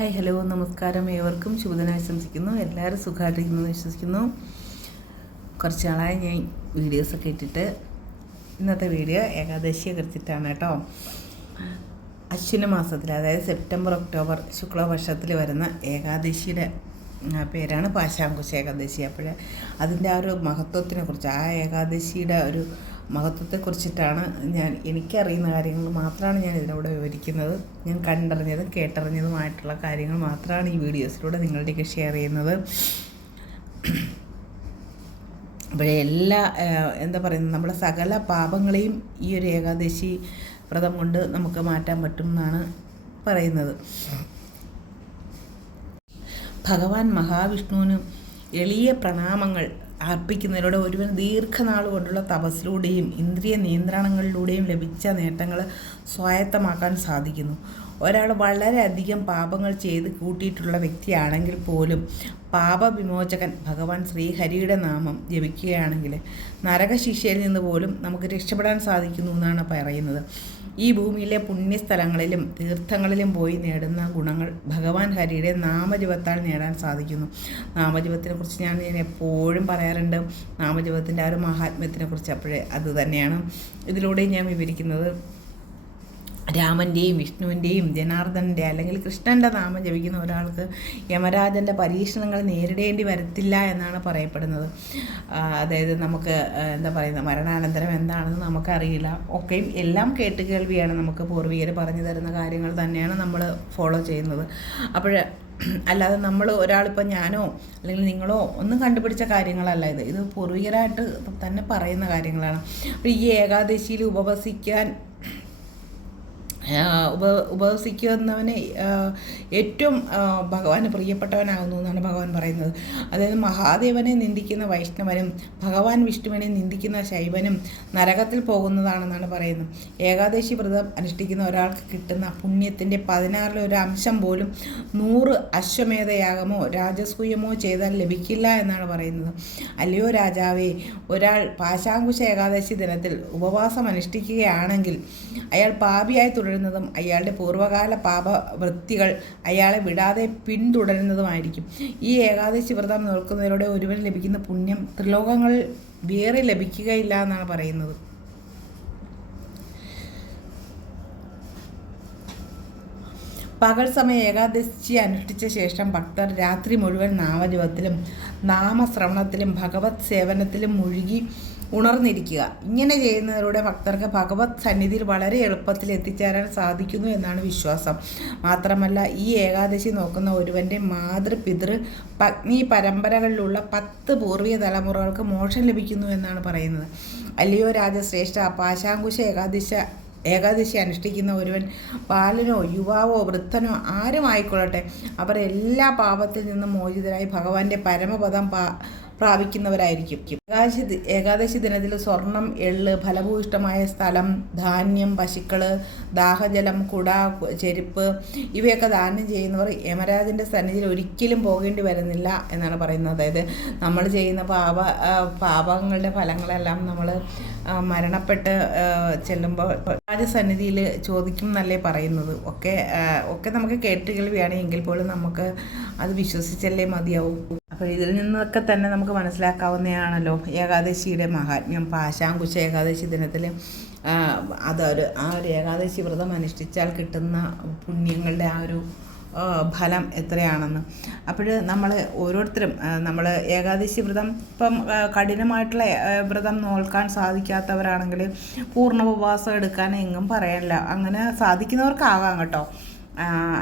Hi hello നമസ്കാരം. ഏവർക്കും ശുഭദിനം ആശംസിക്കുന്നു. എല്ലാവരും സുഖമായിട്ടിരിക്കുന്നു വിശ്വസിക്കുന്നു. കുറച്ച് നാളായി ഞാൻ വീഡിയോസൊക്കെ ഇട്ടിട്ട് ഇന്നത്തെ വീഡിയോ ഏകാദശിയെ കുറിച്ചിട്ടാണ് കേട്ടോ. അശ്വിന മാസത്തിൽ അതായത് സെപ്റ്റംബർ ഒക്ടോബർ ശുക്ലവർഷത്തിൽ വരുന്ന ഏകാദശിയുടെ പേരാണ് പാശാങ്കുശ ഏകാദശി. അപ്പോൾ അതിന്റെ ആ ഒരു മഹത്വത്തിനെ കുറിച്ച് ആ ഏകാദശിയുടെ ഒരു മഹത്വത്തെക്കുറിച്ചിട്ടാണ് ഞാൻ എനിക്കറിയുന്ന കാര്യങ്ങൾ മാത്രമാണ് ഞാൻ ഇതിലൂടെ വിവരിക്കുന്നത്. ഞാൻ കണ്ടറിഞ്ഞതും കേട്ടറിഞ്ഞതുമായിട്ടുള്ള കാര്യങ്ങൾ മാത്രമാണ് ഈ വീഡിയോസിലൂടെ നിങ്ങളുടെയൊക്കെ ഷെയർ ചെയ്യുന്നത്. അപ്പോഴേ എല്ലാ എന്താ പറയുന്നത് നമ്മുടെ സകല പാപങ്ങളെയും ഈ ഒരു ഏകാദശി വ്രതം കൊണ്ട് നമുക്ക് മാറ്റാൻ പറ്റും എന്നാണ് പറയുന്നത്. ഭഗവാൻ മഹാവിഷ്ണുവിന് എളിയ പ്രണാമങ്ങൾ അർപ്പിക്കുന്നതിലൂടെ ഒരുവൻ ദീർഘനാൾ കൊണ്ടുള്ള തപസ്സിലൂടെയും ഇന്ദ്രിയ നിയന്ത്രണങ്ങളിലൂടെയും ലഭിച്ച നേട്ടങ്ങൾ സ്വായത്തമാക്കാൻ സാധിക്കുന്നു. ഒരാൾ വളരെയധികം പാപങ്ങൾ ചെയ്ത് കൂട്ടിയിട്ടുള്ള വ്യക്തിയാണെങ്കിൽ പോലും പാപവിമോചകൻ ഭഗവാൻ ശ്രീഹരിയുടെ നാമം ജപിക്കുകയാണെങ്കിൽ നരകശിക്ഷയിൽ നിന്ന് പോലും നമുക്ക് രക്ഷപ്പെടാൻ സാധിക്കുന്നു എന്നാണ് പറയുന്നത്. ഈ ഭൂമിയിലെ പുണ്യസ്ഥലങ്ങളിലും തീർത്ഥങ്ങളിലും പോയി നേടുന്ന ഗുണങ്ങൾ ഭഗവാൻ ഹരിയുടെ നാമജപത്താൽ നേടാൻ സാധിക്കുന്നു. നാമജപത്തിനെ കുറിച്ച് ഞാൻ ഞാൻ എപ്പോഴും പറയാറുണ്ട്. നാമജപത്തിന്റെ ആ ഒരു മഹാത്മ്യത്തിനെ കുറിച്ച് അപ്പോഴേ അത് തന്നെയാണ്. ഇതിലൂടെ ഞാൻ വിവരിക്കുന്നത് രാമന്റെയും വിഷ്ണുവിന്റെയും ജനാർദ്ദന്റെ അല്ലെങ്കിൽ കൃഷ്ണന്റെ നാമം ജപിക്കുന്ന ഒരാൾക്ക് യമരാജന്റെ പരീക്ഷണങ്ങൾ നേരിടേണ്ടി വരത്തില്ല എന്നാണ് പറയപ്പെടുന്നത്. അതായത് നമുക്ക് എന്താ പറയുന്നത് മരണാനന്തരം എന്താണെന്ന് നമുക്കറിയില്ല. ഒക്കെയും എല്ലാം കേട്ട് കേൾവിയാണ് നമുക്ക് പൂർവികർ പറഞ്ഞു തരുന്ന കാര്യങ്ങൾ തന്നെയാണ് നമ്മൾ ഫോളോ ചെയ്യുന്നത്. അപ്പോൾ അല്ലാതെ നമ്മൾ ഒരാളിപ്പോൾ ഞാനോ അല്ലെങ്കിൽ നിങ്ങളോ ഒന്നും കണ്ടുപിടിച്ച കാര്യങ്ങളല്ല ഇത്. ഇത് പൂർവികരായിട്ട് തന്നെ പറയുന്ന കാര്യങ്ങളാണ്. അപ്പോൾ ഈ ഏകാദശിയിൽ ഉപവസിക്കാൻ ഉപ ഉപവസിക്കുന്നവന് ഏറ്റവും ഭഗവാന് പ്രിയപ്പെട്ടവനാകുന്നു എന്നാണ് ഭഗവാൻ പറയുന്നത്. അതായത് മഹാദേവനെ നിന്ദിക്കുന്ന വൈഷ്ണവനും ഭഗവാൻ വിഷ്ണുവിനെ നിന്ദിക്കുന്ന ശൈവനും നരകത്തിൽ പോകുന്നതാണെന്നാണ് പറയുന്നത്. ഏകാദശി വ്രതം അനുഷ്ഠിക്കുന്ന ഒരാൾക്ക് കിട്ടുന്ന പുണ്യത്തിന്റെ പതിനാറിലെ ഒരു അംശം പോലും നൂറ് അശ്വമേധയാഗമോ രാജസൂയമോ ചെയ്താൽ ലഭിക്കില്ല എന്നാണ് പറയുന്നത്. അല്ലയോ രാജാവേ ഒരാൾ പാശാങ്കുശ ഏകാദശി ദിനത്തിൽ ഉപവാസം അനുഷ്ഠിക്കുകയാണെങ്കിൽ അയാൾ പാപിയായി തുടരുന്നതും അയാളുടെ പൂർവകാല പാപവൃത്തികൾ അയാളെ വിടാതെ പിന്തുടരുന്നതുമായിരിക്കും. ഈ ഏകാദശി വ്രതം നോക്കുന്നതിലൂടെ ഒരുവൻ ലഭിക്കുന്ന പുണ്യം ത്രിലോകങ്ങൾ വേറെ ലഭിക്കുകയില്ല എന്നാണ് പറയുന്നത്. പകൽ സമയ ഏകാദശി അനുഷ്ഠിച്ച ശേഷം ഭക്തർ രാത്രി മുഴുവൻ നാമജപത്തിലും നാമശ്രവണത്തിലും ഭഗവത് സേവനത്തിലും മുഴുകി ഉണർന്നിരിക്കുക. ഇങ്ങനെ ചെയ്യുന്നതിലൂടെ ഭക്തർക്ക് ഭഗവത് സന്നിധിയിൽ വളരെ എളുപ്പത്തിൽ എത്തിച്ചേരാൻ സാധിക്കുന്നു എന്നാണ് വിശ്വാസം. മാത്രമല്ല ഈ ഏകാദശി നോക്കുന്ന ഒരുവന്റെ മാതൃപിതൃ പത്നി പരമ്പരകളിലുള്ള പത്ത് പൂർവീയ തലമുറകൾക്ക് മോക്ഷം ലഭിക്കുന്നു എന്നാണ് പറയുന്നത്. അല്ലയോ രാജശ്രേഷ്ഠ പാശാങ്കുശ ഏകാദശ ഏകാദശി അനുഷ്ഠിക്കുന്ന ഒരുവൻ ബാലനോ യുവാവോ വൃദ്ധനോ ആരും ആയിക്കൊള്ളട്ടെ അവർ എല്ലാ പാപത്തിൽ നിന്നും മോചിതരായി ഭഗവാന്റെ പരമപദം പാ പ്രാപിക്കുന്നവരായിരിക്കും. ഏകാദശി ഏകാദശി ദിനത്തിൽ സ്വർണം എള്ള് ഫലഭൂയിഷ്ടമായ സ്ഥലം ധാന്യം പശുക്കൾ ദാഹജലം കുട ചെരുപ്പ് ഇവയൊക്കെ ദാനം ചെയ്യുന്നവർ യമരാജന്റെ സന്നിധിയിൽ ഒരിക്കലും പോകേണ്ടി വരുന്നില്ല എന്നാണ് പറയുന്നത്. അതായത് നമ്മൾ ചെയ്യുന്ന പാപ പാപങ്ങളുടെ ഫലങ്ങളെല്ലാം നമ്മൾ മരണപ്പെട്ട് ചെല്ലുമ്പോൾ രാജസന്നിധിയിൽ ചോദിക്കും എന്നല്ലേ പറയുന്നത്. ഒക്കെ ഒക്കെ നമുക്ക് കേട്ട് കേൾവിയാണ് എങ്കിൽ പോലും നമുക്ക് അത് വിശ്വസിച്ചല്ലേ മതിയാവും. അപ്പോൾ ഇതിൽ നിന്നൊക്കെ തന്നെ നമുക്ക് മനസ്സിലാക്കാവുന്നതാണല്ലോ ഏകാദശിയുടെ മഹാത്മ്യം. പാശാങ്കുശ ഏകാദശി ദിനത്തിൽ അതൊരു ആ ഒരു ഏകാദശി വ്രതം അനുഷ്ഠിച്ചാൽ കിട്ടുന്ന പുണ്യങ്ങളുടെ ആ ഒരു ഫലം എത്രയാണെന്ന്. അപ്പോൾ നമ്മൾ ഓരോരുത്തരും നമ്മൾ ഏകാദശി വ്രതം ഇപ്പം കഠിനമായിട്ടുള്ള വ്രതം നോൽക്കാൻ സാധിക്കാത്തവരാണെങ്കിൽ പൂർണ ഉപവാസം എടുക്കാൻ എങ്ങും പറയാനില്ല അങ്ങനെ സാധിക്കുന്നവർക്കാകാം കേട്ടോ.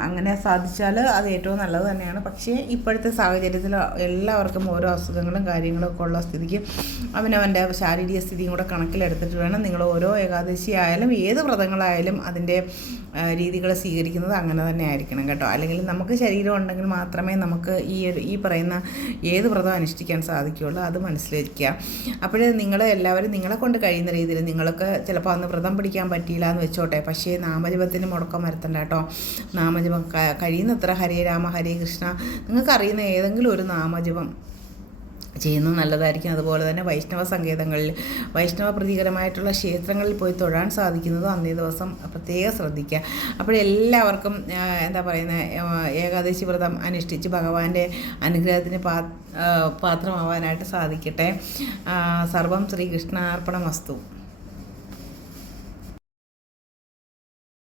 അങ്ങനെ സാധിച്ചാൽ അത് ഏറ്റവും നല്ലത് തന്നെയാണ്. പക്ഷേ ഇപ്പോഴത്തെ സാഹചര്യത്തിൽ എല്ലാവർക്കും ഓരോ അസുഖങ്ങളും കാര്യങ്ങളും ഒക്കെ ഉള്ള സ്ഥിതിക്ക് അവനവന്റെ ശാരീരിക സ്ഥിതിയും കൂടെ കണക്കിലെടുത്തിട്ട് വേണം നിങ്ങൾ ഓരോ ഏകാദശി ആയാലും ഏത് വ്രതങ്ങളായാലും അതിന്റെ രീതികൾ സ്വീകരിക്കുന്നത് അങ്ങനെ തന്നെ ആയിരിക്കണം കേട്ടോ. അല്ലെങ്കിൽ നമുക്ക് ശരീരം ഉണ്ടെങ്കിൽ മാത്രമേ നമുക്ക് ഈ ഈ പറയുന്ന ഏത് വ്രതം അനുഷ്ഠിക്കാൻ സാധിക്കുകയുള്ളൂ അത് മനസ്സിലിരിക്കുക അപ്പോഴേ നിങ്ങൾ എല്ലാവരും നിങ്ങളെ കൊണ്ട് കഴിയുന്ന രീതിയിൽ നിങ്ങൾക്ക് ചിലപ്പോൾ അന്ന് വ്രതം പിടിക്കാൻ പറ്റിയില്ല എന്ന് വെച്ചോട്ടെ. പക്ഷേ നാമജപത്തിന് മുടക്കം വരുത്തണ്ട കേട്ടോ. നാമജപം. കഴിയുന്നത്ര ഹരേ രാമ ഹരേ കൃഷ്ണ. നിങ്ങൾക്ക് അറിയുന്ന ഏതെങ്കിലും ഒരു നാമജപം ചെയ്യുന്നത് നല്ലതായിരിക്കും. അതുപോലെ തന്നെ വൈഷ്ണവ സങ്കേതങ്ങളിൽ വൈഷ്ണവ പ്രതീകരമായിട്ടുള്ള ക്ഷേത്രങ്ങളിൽ പോയി തൊഴാൻ സാധിക്കുന്നതും അന്നേ ദിവസം പ്രത്യേകം ശ്രദ്ധിക്കുക. അപ്പോഴെല്ലാവർക്കും എന്താ പറയുന്നത് ഏകാദശി വ്രതം അനുഷ്ഠിച്ച് ഭഗവാന്റെ അനുഗ്രഹത്തിന് പാ പാത്രമാവാനായിട്ട് സാധിക്കട്ടെ. സർവം ശ്രീകൃഷ്ണാർപ്പണ ശ്രീകൃഷ്ണാർപ്പണമസ്തു.